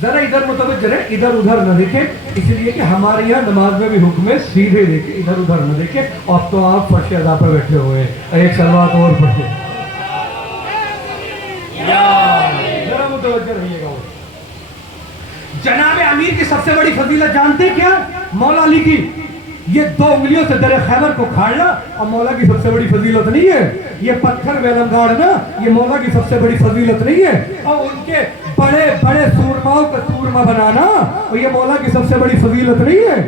ذرا ادھر متوجہ رہے، ادھر ادھر نہ دیکھیں، اس لیے کہ ہمارے یہاں نماز میں بھی حکم ہے سیدھے دیکھیں، ادھر ادھر نہ دیکھیں. اب تو آپ فرش ادا پر بیٹھے ہوئے ہیں، ایک صلوات اور پڑھیں. ذرا متوجہ رہیے گا. جناب امیر کی سب سے بڑی فضیلت جانتے کیا؟ مولا علی کی یہ 2 انگلیوں سے در خیبر کو کھاڑنا اور مولا کی سب سے بڑی فضیلت نہیں ہے. یہ پتھر ویلم گاڑنا یہ مولا کی سب سے بڑی فضیلت نہیں ہے. اور ان کے بڑے بڑے سورماؤں کا سورما بنانا اور یہ مولا کی سب سے بڑی فضیلت نہیں ہے.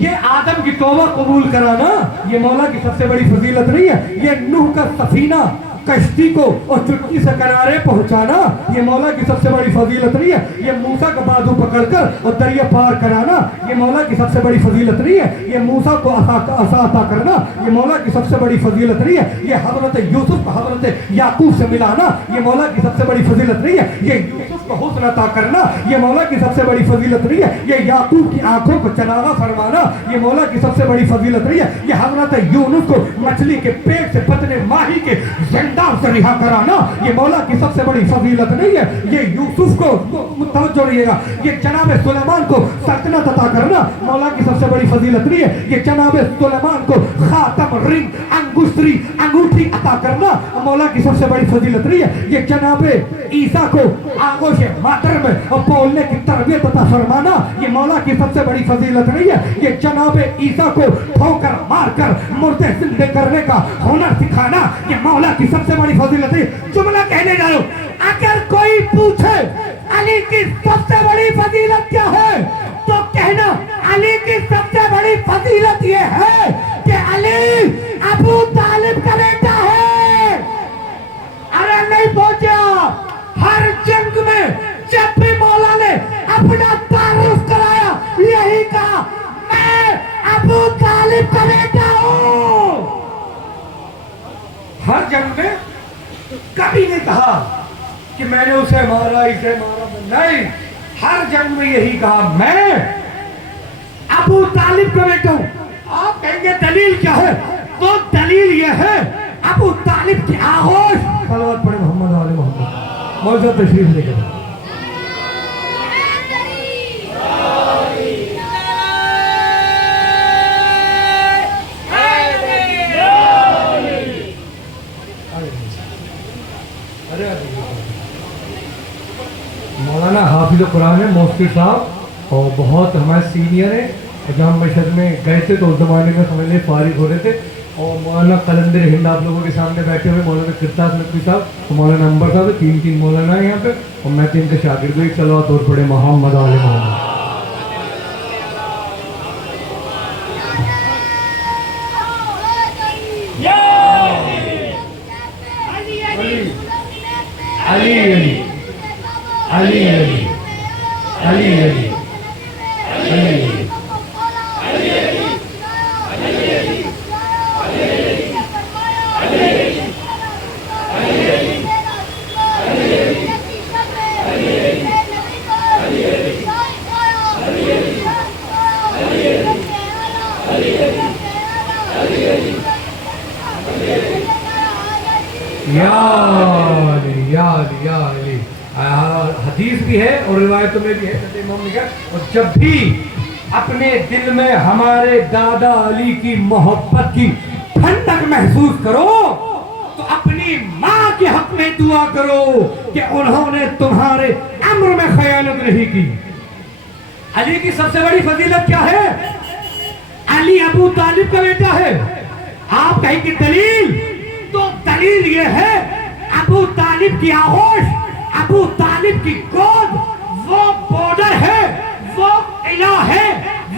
یہ آدم کی توبہ قبول کرانا یہ مولا کی سب سے بڑی فضیلت نہیں ہے. یہ نوح کا سفینہ کشتی کو اور چٹکی سے کنارے پہنچانا یہ مولا کی سب سے بڑی فضیلت نہیں ہے. یہ موسیٰ کا بازو پکڑ کر اور دریا پار کرانا یہ مولا کی سب سے بڑی فضیلت نہیں ہے. یہ موسیٰ کو عصا عطا کرنا یہ مولا کی سب سے بڑی فضیلت نہیں ہے. یہ حضرت یوسف کو حضرت یعقوب سے ملانا یہ مولا کی سب سے بڑی فضیلت نہیں ہے. یہ یوسف کو حسن عطا کرنا یہ مولا کی سب سے بڑی فضیلت نہیں ہے. یہ یعقوب کی آنکھوں کو چراغا فرمانا یہ مولا کی سب سے بڑی فضیلت نہیں ہے. یہ حضرت یونس کو مچھلی کے پیٹ سے پتنے ماہی کے سے رہا کرانا یہ مولا کی سب سے بڑی فضیلت نہیں ہے. یہ یوسف کو متوجہ رہیے گا، یہ جناب سلیمان کو سلطنت عطا کرنا مولا کی سب سے بڑی فضیلت نہیں ہے. یہ جناب سلیمان کو خاتم رنگ انگوشتری انگوٹھی عطا کرنا مولا کی سب سے بڑی فضیلت نہیں ہے. یہ جناب عیسیٰ کو آغوش مادر میں اور بولنے کی تربیت عطا فرمانا یہ مولا کی سب سے بڑی فضیلت نہیں ہے. یہ جناب عیسیٰ کو ٹھوکر مار کر مردے زندے کرنے کا ہنر سکھانا یہ مولا کی سب سے بڑی فضیلت ہے. جملہ کہنے جا رہا ہوں، اگر کوئی پوچھے علی کی سب سے بڑی فضیلت کیا ہے تو کہنا علی کی سب سے بڑی فضیلت یہ ہے کہ علی ابو طالب کا بیٹا ہے. ارے نہیں پہنچا، ہر جنگ میں جب بھی مولا نے اپنا تعارف کرایا یہی کہا میں ابو طالب کا بیٹا ہوں. ہر جنگ میں کبھی نہیں کہا کہ میں نے اسے مارا اسے مارا، نہیں، ہر جنگ میں یہی کہا میں ابو طالب کا بیٹا ہوں. آپ کہیں گے دلیل کیا ہے؟ تو دلیل یہ ہے ابو طالب کی آغوش. صلوات پڑھیں محمد آل محمد. موجود تشریف لے کر مولانا حافظ قرآن ہے مفتی صاحب اور بہت ہمارے سینئر ہیں. جب ہم مشہد میں گئے تھے تو اس زمانے میں سمجھ لیں فارغ ہو رہے تھے اور مولانا قلندر ہند آپ لوگوں کے سامنے بیٹھے ہوئے مولانا کرتاس نقوی صاحب مولانا انبر صاحب 3 مولانا ہیں یہاں پہ اور میں 3 کے شاگرد ہوں. ایک صلوات اور پڑھے محمد آل محمد. علی علی علی علی علی علی حدیث بھی ہے اور روایتوں میں بھی ہے امام نے کہا اور جب بھی اپنے دل میں ہمارے دادا علی کی محبت کی ٹھنڈک محسوس کرو تو اپنی ماں کے حق میں دعا کرو کہ انہوں نے تمہارے امر میں خیانت نہیں کی. علی کی سب سے بڑی فضیلت کیا ہے؟ علی ابو طالب کا بیٹا ہے. آپ کہیں کہ دلیل تو دلیل یہ ہے ابو طالب کی آغوش ابو طالب کی گود وہ بارڈر ہے وہ الہ ہے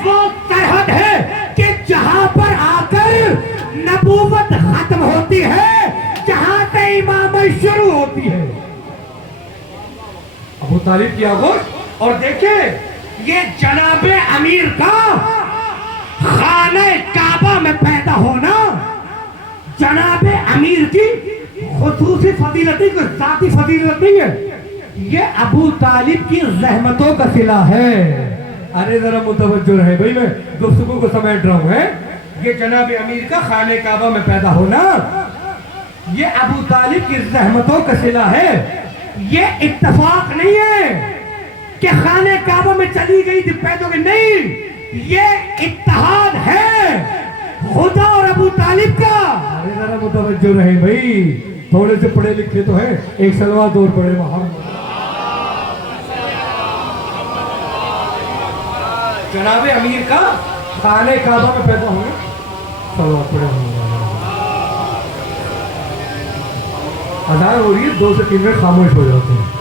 وہ سرحد ہے کہ جہاں پر آ کر نبوت ختم ہوتی ہے جہاں سے امامت شروع ہوتی ہے. ابو طالب کی آغوش. اور دیکھیں یہ جناب امیر کا خانہ کعبہ میں پیدا ہونا جناب امیر کی خصوصی فضیلت نہیں، کوئی ذاتی فضیلت نہیں ہے، یہ ابو طالب کی رحمتوں کا صلہ ہے. ارے ذرا متوجہ رہے بھائی، میں گفتگو کو سمیٹ رہا ہوں. یہ جناب امیر کا خانہ کعبہ میں پیدا ہونا یہ ابو طالب کی رحمتوں کا صلہ ہے. یہ اتفاق نہیں ہے، کہ خانہ کعبہ میں چلی گئی تھی پیدوں کے، نہیں، یہ اتحاد ہے خدا اور ابو طالب کا۔ ارے ذرا متوجہ رہے بھائی، تھوڑے سے پڑھے لکھے تو ہیں، ایک صلوات اور پڑھے محمد۔ جناب امیر کا خانہ کعبہ میں پیدا ہوئے، صلوات پڑھے محمد۔ اذان ہو رہی ہے، 2 سے 3 منٹ خاموش ہو جاتے ہیں۔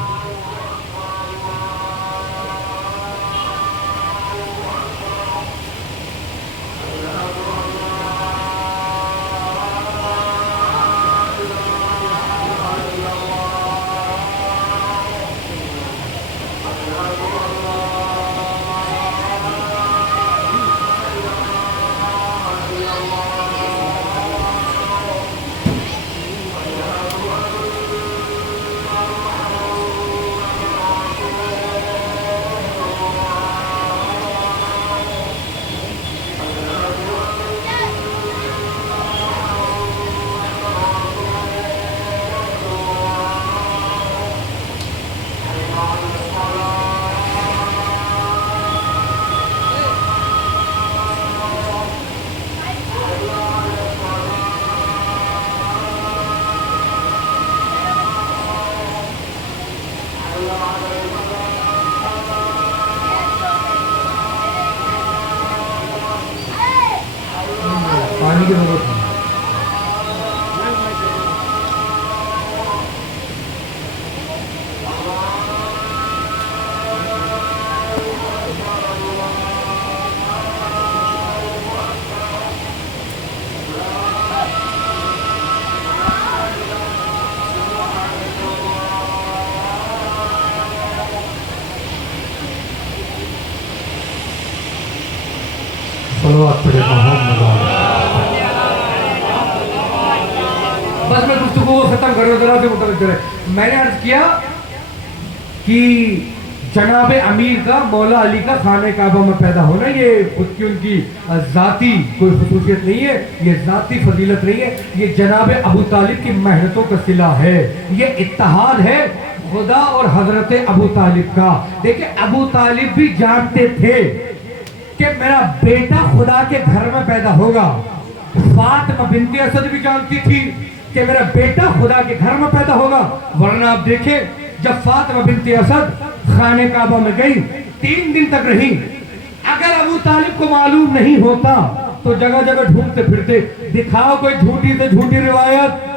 پانی کی ضرورت ہے۔ صلوات پڑھے محمد۔ بس میں گفتگو کو ختم کر رہا ہوں، ذرا سے متوجہ رہے۔ میں نے عرض کیا کہ جناب امیر کا مولا علی کا خانہ کعبہ میں پیدا ہونا یہ خود کی ان کی ذاتی کوئی خصوصیت نہیں ہے، یہ ذاتی فضیلت نہیں ہے، یہ جناب ابو طالب کی محنتوں کا صلہ ہے، یہ اتحاد ہے خدا اور حضرت ابو طالب کا۔ دیکھیں ابو طالب بھی جانتے تھے کہ میرا بیٹا خدا کے گھر میں پیدا ہوگا، فاطمہ بنت اسد بھی جانتی تھی کہ میرا بیٹا خدا کے گھر میں پیدا ہوگا، ورنہ آپ دیکھیں جب فاطمہ بنت اسد خانہ کعبہ میں گئی 3 دن تک رہی، اگر ابو طالب کو معلوم نہیں ہوتا تو جگہ جگہ ڈھونڈتے پھرتے، دکھاؤ کوئی جھوٹی سے جھوٹی روایت،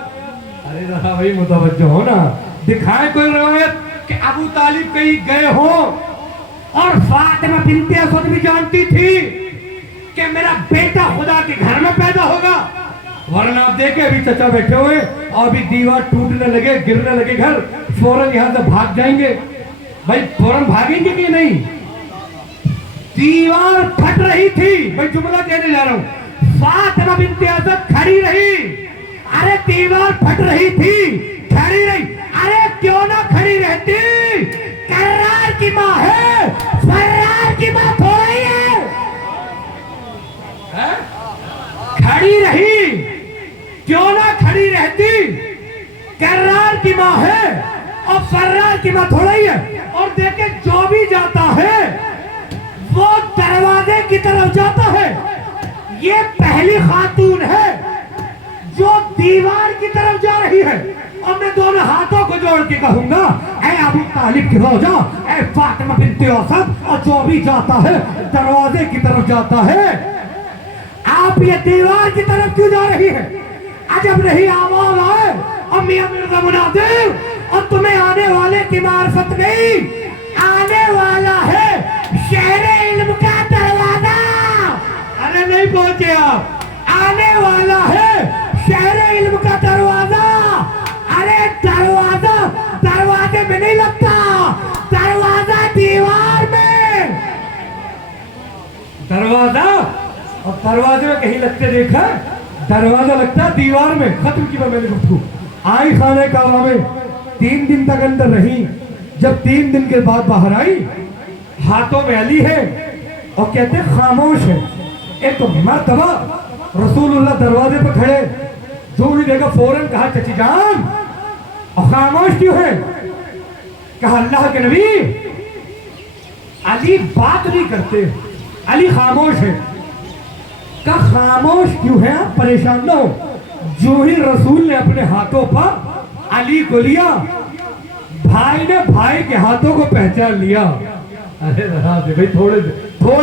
ارے رہا بھائی متوجہ ہو نا، دکھائیں کوئی روایت کہ ابو طالب کہیں گئے ہوں۔ اور فاطمہ بنت اسد بھی جانتی تھی کہ میرا بیٹا خدا کے گھر میں پیدا ہوگا، ورنہ آپ دیکھیں ابھی چچا بیٹھے ہوئے اور ابھی دیوار ٹوٹنے لگے، گرنے لگے گھر، فوراً یہاں سے بھاگ جائیں گے، بھائی فوراً بھاگیں گے کہ نہیں؟ دیوار پھٹ رہی تھی، بھائی جملہ کہنے جا رہا ہوں، فاطمہ بنت اسد کھڑی رہی، ارے دیوار پھٹ رہی تھی کھڑی رہی، ارے کیوں نہ کھڑی رہتی، کرار کی ماں ہے، فرار کی ماں تھوڑی ہے، کھڑی رہی، کیوں نہ کھڑی رہتی، کرار کی ماں ہے اور فرار کی ماں تھوڑا ہی ہے۔ اور دیکھیں جو بھی جاتا ہے وہ دروازے کی طرف جاتا ہے، یہ پہلی خاتون ہے جو دیوار کی طرف جا رہی ہے، اور میں دونوں ہاتھوں کو جوڑ کے کہوں گا اے ابو طالب کی روجا، اے فاطمہ بنت اسد، اور جو بھی جاتا ہے دروازے کی طرف جاتا ہے، آپ یہ دیوار کی طرف کیوں جا رہی ہے؟ عجب نہیں آواز آئے اور میاں مرزا مناظر اور تمہیں آنے والے کی معرفت نہیں، آنے والا ہے شہر علم کا دروازہ، ارے نہیں پہنچے آپ، آنے والا ہے شہر علم کا دروازہ، ارے دروازہ دروازے میں نہیں لگتا، دروازہ دیوار میں، دروازہ اور دروازے میں کہیں لگتے دیکھا، دروازہ لگتا دیوار میں، ختم کی میں نے گفتگو۔ آئی خانہ کعبہ میں 3 دن تک اندر رہی، جب 3 دن کے بعد باہر آئی، ہاتھوں میں علی ہے اور کہتے خاموش ہے۔ ایک مرتبہ رسول اللہ دروازے پہ کھڑے، جو بھی دیکھا فوراً کہا چچی جان، اور خاموش کیوں ہے؟ کہا اللہ کے نبی علی بات نہیں کرتے، علی خاموش ہے۔ کہ خاموش کیوں ہے؟ آپ پریشان نہ ہو۔ جو ہی رسول نے اپنے ہاتھوں پر علی کو لیا، بھائی نے بھائی کے ہاتھوں کو پہچان لیا۔ ارے ذرا سے بھائی تھوڑے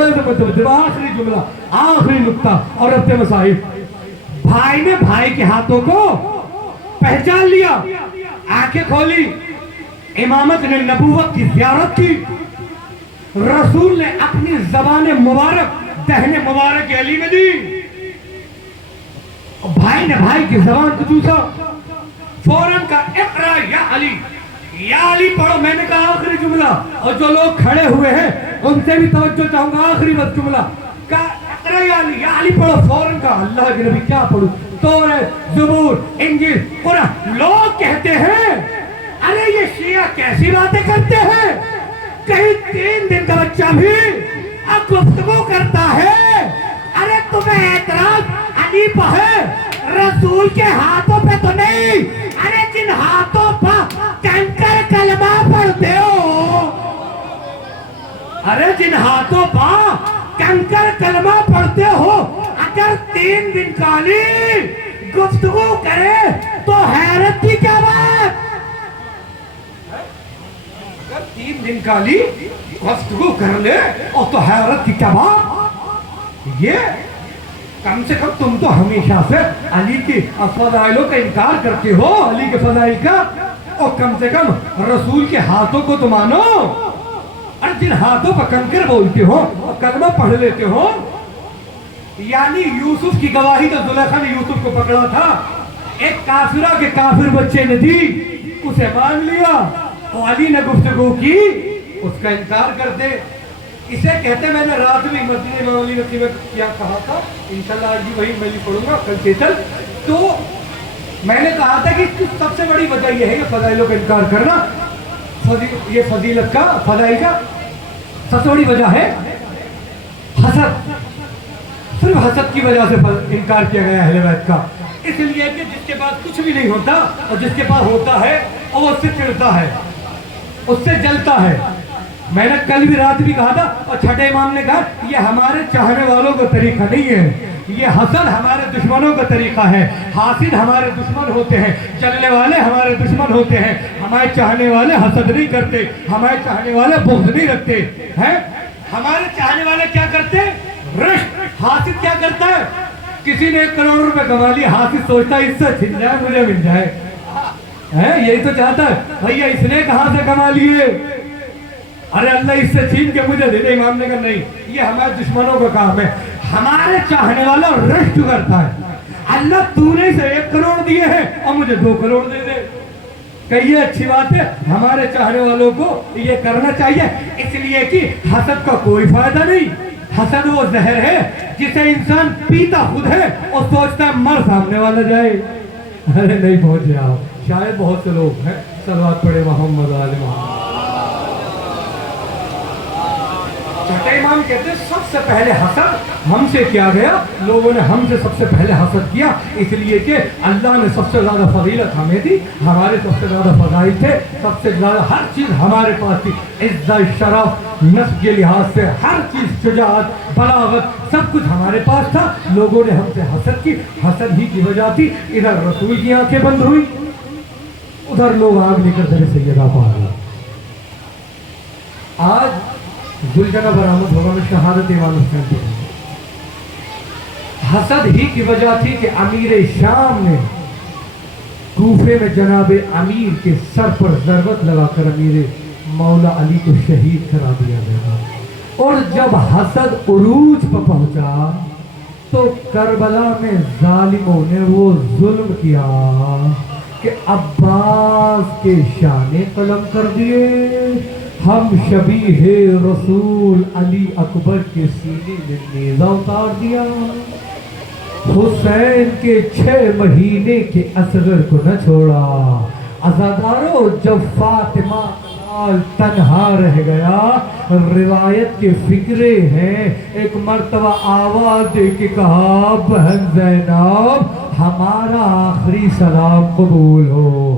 سے مطلب آخری جملہ، آخری نقطہ اور اب مسائل۔ بھائی نے بھائی کے ہاتھوں کو پہچان لیا، آنکھیں کھولی، امامت نے نبوت کی زیارت کی، رسول نے اپنی زبان مبارک دہن مبارک علی میں دی، بھائی نے بھائی کی زبان کو چوسا، فوراً کا اقرا یا علی، یا علی پڑھو۔ میں نے کہا آخری جملہ، اور جو لوگ کھڑے ہوئے ہیں ان سے بھی توجہ چاہوں گا، آخری بس جملہ کہا اقرا یا علی پڑھو۔ فوراً کا اللہ کے نبی کیا پڑھوں؟ توریت، زبور، انجیل، قرآن۔ لوگ کہتے ہیں ارے یہ شیعہ کیسی باتیں کرتے ہیں، کہیں 3 دن کا بچہ بھی اب گفتگو کرتا ہے۔ ارے تمہیں اعتراض علی پہ ہے، رسول کے ہاتھوں پہ تو نہیں۔ ارے جن ہاتھوں پر کنکر کلمہ پڑھتے ہو، ارے جن ہاتھوں پر کنکر کلمہ پڑھتے ہو، اگر 3 دن کا علی گفتگو کرے تو حیرت کی کیا بات؟ اگر 3 دن کا علی گفتگو کر لے اور تو حیرت کی کیا بات؟ یہ کم سے کم تم تو ہمیشہ سے علی کی فضائلوں کا انکار کرتے ہو، علی کے فضائل کا، اور کم سے کم رسول کے ہاتھوں کو تو مانو۔ اور جن ہاتھوں پر کنکر بولتے ہو اور کلمہ پڑھ لیتے ہو، یعنی یوسف کی گواہی تو زلیخا نے یوسف کو پکڑا تھا، ایک کافرہ کے کافر بچے نے دی، اسے مان لیا، اور علی نے گفتگو کی، اس کا انکار کرتے۔ اسے کہتے میں نے رات میں مسجد امام علی نقی میں کیا کہا تھا، انشاءاللہ آج بھی وہی میں پڑھوں گا کل چیتل۔ تو میں نے کہا تھا کہ سب سے بڑی وجہ یہ ہے کہ فضائلوں کا انکار کرنا، یہ فضیلت کا، فضائل کا سب سے بڑی وجہ ہے حسد۔ صرف حسد کی وجہ سے انکار کیا گیا اہل بیت کا، اس لیے کہ جس کے پاس کچھ بھی نہیں ہوتا اور جس کے پاس ہوتا ہے وہ اس سے چڑھتا ہے، اس سے جلتا ہے۔ میں نے کل بھی رات بھی کہا تھا، اور چھٹے امام نے کہا یہ ہمارے چاہنے والوں کا طریقہ نہیں ہے، یہ حسد ہمارے دشمنوں کا طریقہ ہے۔ حاسد ہمارے دشمن ہوتے ہیں، جلنے والے ہمارے دشمن ہوتے ہیں، ہمارے چاہنے والے حسد نہیں کرتے، ہمارے چاہنے والے بغض نہیں رکھتے ہیں۔ ہمارے چاہنے والے کیا کرتے ہیں؟ رشک۔ حاسد کیا کرتا ہے؟ کسی نے 1 کروڑ روپے کما لیا، حاسد سوچتا ہے اس سے چھن جائے مجھے مل جائے، یہی تو چاہتا ہے بھیا اس نے کہاں سے کما لیے، ارے اللہ اس سے چھین کے مجھے دے دے۔ امام نے کہا نہیں، یہ ہمارے دشمنوں کا کام ہے۔ ہمارے چاہنے والا رشک کرتا ہے، اللہ تو نے اسے 1 کروڑ دیے ہیں اور مجھے 2 کروڑ دے دے، کہ یہ اچھی بات ہے۔ ہمارے چاہنے والوں کو یہ کرنا چاہیے، اس لیے کہ حسد کا کوئی فائدہ نہیں۔ حسد وہ زہر ہے جسے انسان پیتا خود ہے اور سوچتا ہے مر سامنے والا جائے۔ ارے نہیں پہنچے آپ، شاید بہت سے لوگ ہیں، صلوات پڑھے محمد آل محمد۔ چھٹے امام کہتے ہیں سب سے پہلے حسد ہم سے کیا گیا، لوگوں نے ہم سے سب سے پہلے حسد کیا، اس لیے کہ اللہ نے سب سے زیادہ فضیلت ہمیں دی، ہمارے سب سے زیادہ فضائل تھے، سب سے زیادہ ہر چیز ہمارے پاس تھی، عزت، شرف، نسب کے لحاظ سے ہر چیز، شجاعت، بلاغت، سب کچھ ہمارے پاس تھا۔ لوگوں نے ہم سے حسد کی، حسد ہی کی وجہ تھی ادھر رسول کی آنکھیں بند ہوئی، ادھر لوگ آگ لے کر در سیدہ پا گئے۔ آج ذوالجنہ برآمد ہوگا، میں شہادت امام حسین پہ حسد ہی کی وجہ تھی کہ امیر شام نے کوفے میں جناب امیر کے سر پر ضربت لگا کر امیر مولا علی کو شہید کرا دیا گیا، اور جب حسد عروج پر پہنچا تو کربلا میں ظالموں نے وہ ظلم کیا کہ عباس کے شانے قلم کر دیے، ہم شبیہ رسول علی اکبر کے سینے میں نیزہ اتار دیا، حسین کے 6 مہینے کے اصغر کو نہ چھوڑا۔ عزادارو جب فاطمہ تنہا رہ گیا، روایت کے فکرے ہیں، ایک مرتبہ آواز دے کے کہا بہن زینب ہمارا آخری سلام قبول ہو۔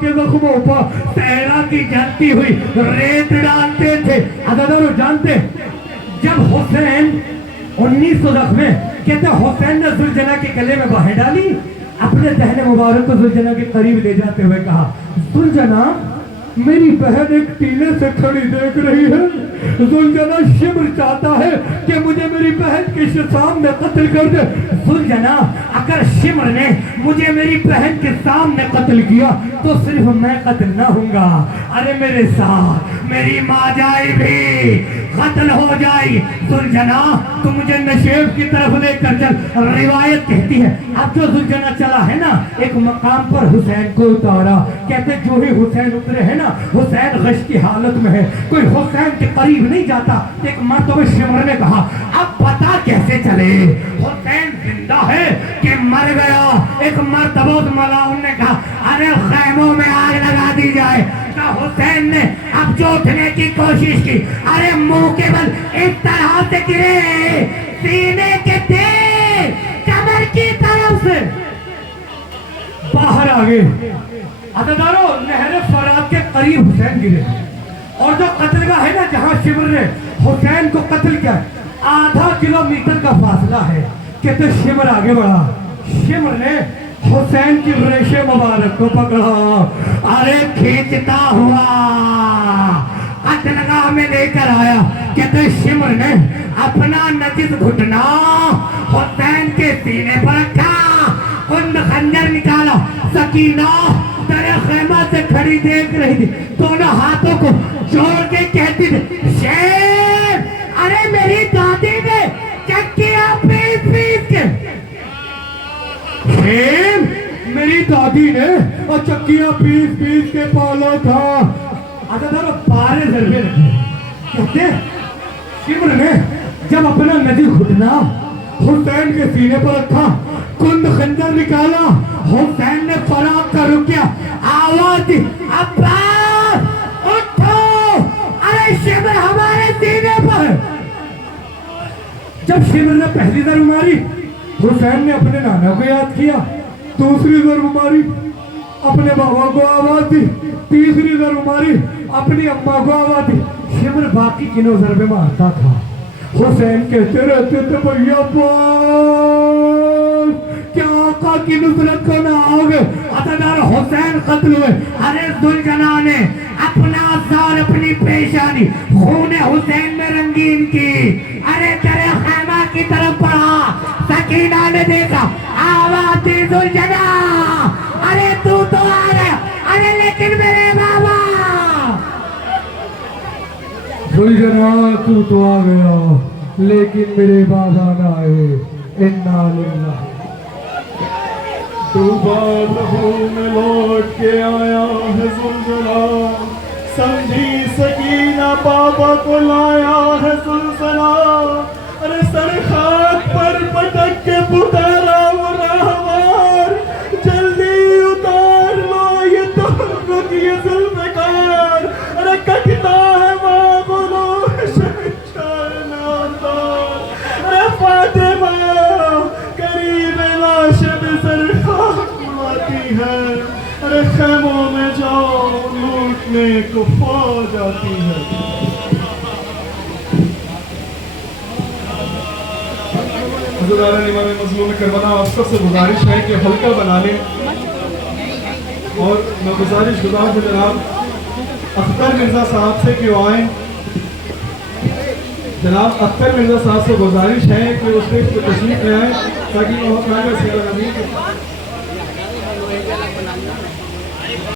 کے زخموں پر صحرا کی جلتی ہوئی ریت ڈالتے تھے۔ عزیزانو جانتے جب حسین 1900 زخمیں کہتے حسین نے ذوالجناح کے گلے میں باہیں ڈالی، اپنے دہن مبارک کو ذوالجناح کے قریب لے جاتے ہوئے کہا ذوالجناح میری بہن ایک ٹیلے سے کھڑی دیکھ رہی ہے، ذوالجناح شمر چاہتا ہے کہ مجھے میری بہن کے سامنے قتل کر دے۔ ذوالجناح اگر شمر نے مجھے میری بہن کے سامنے قتل کیا تو صرف میں قتل نہ ہوں گا، ارے میرے ساتھ میری ماں جائے بھی قتل ہو جائے۔ ذوالجناح تو مجھے نشیب کی طرف لے کر چل۔ روایت کہتی ہے اب جو ذوالجناح چلا ہے نا، ایک مقام پر حسین کو اتارا، کہتے جو ہی حسین اترے ہیں نا، حسین غش کی حالت میں ہے، کوئی حسین کے قریب نہیں جاتا۔ ایک مرتبہ شمر نے کہا اب پتا کیسے چلے حسین زندہ ہے کہ مر گیا؟ ایک مرتبہ ملاؤن نے کہا ارے خیموں میں آگ لگا دی جائے۔ حسین نے اب جو اٹھنے کی کوشش کی، ارے منہ کے بل اس طرح سے گرے، سینے کے تیر کمر کی طرف سے باہر آگے۔ عزیزانو نہر فرات کے قریب حسین گرے، اور جو قتل گاہ ہے نا جہاں شمر نے حسین کو قتل کیا، 0.5 کلومیٹر کا فاصلہ ہے۔ کہتے شمر آگے بڑھا، شمر نے حسین کی ریش مبارک کو پکڑا، ارے کھینچتا ہوا قتل گاہ میں لے کر آیا۔ کہتے شمر نے اپنا نجس گھٹنا حسین کے سینے پر رکھا، کند خنجر نکالا۔ سکینہ در خیمہ سے کھڑی دیکھ رہی تھی، دونوں ہاتھوں کو جوڑ کے کہتی تھی شیر ارے میری دادی نے چکیاں پیس پیس کے، شیر میری دادی نے اور چکیاں پیس پیس کے پالا تھا۔ عزیزانو پارے ضربے لگے، کہتے شمر نے جب اپنا نجس گھٹنا حسین کے سینے پر رکھا، کند خنجر نکالا، حسین نے فراق کا رکیا، آواز دی عباس اٹھو، ارے شمر ہمارے سینے پر۔ جب شمر نے پہلی ضرب ماری، حسین نے اپنے نانا کو یاد کیا، دوسری ضرب ماری اپنے بابا کو آواز دی، تیسری ضرب ماری اپنی اماں کو آواز دی۔ شمر باقی کنوں ضربے مارتا تھا، حسین کہتے رہتے تھے بھیا کیا آقا کی نصرت کو نہ آؤگے؟ عزیزان حسین قتل ہوئے، ارے ذوالجناح نے اپنا زار اپنی پیشانی خون حسین میں رنگین کی، ارے تیرے خیمہ کی طرف پڑھا۔ سکینہ نے دیکھا، آواز دی ذوالجناح ارے تو آ گیا، ارے لیکن میرے بابا۔ ذوالجناح تو آ گیا لیکن میرے بابا نہ آئے، انا للہ۔ ڈوبا لہو میں لوٹ کے آیا ہے ذوالجلال، سمجھی سکینہ بابا کو لایا ہے ذوالجلال، ارے سر خاک پر پٹک کے پکارا وہ راہوار، جلدی اتار لو یہ تحرک یہ ذوالفقار، ارے کٹتا ہے وہاں غلوح شہنشاہ نامدار، ارے فاطمہ قریب لاش بسر خاک آتی ہے، ارے خیموں میں جاؤ لوٹنے کو فوج آتی ہے۔ حضرت امام مظلوم کربلا آپ سب سے گزارش ہے کہ ہلکا بنا لیں، اور میں گزارش گزار ہوں جناب اختر مرزا صاحب سے کہ وہ آئیں، جناب اختر مرزا صاحب سے گزارش ہے کہ اس پہ تشریف لے آئیں تاکہ وہ کہاں سیرہ نبی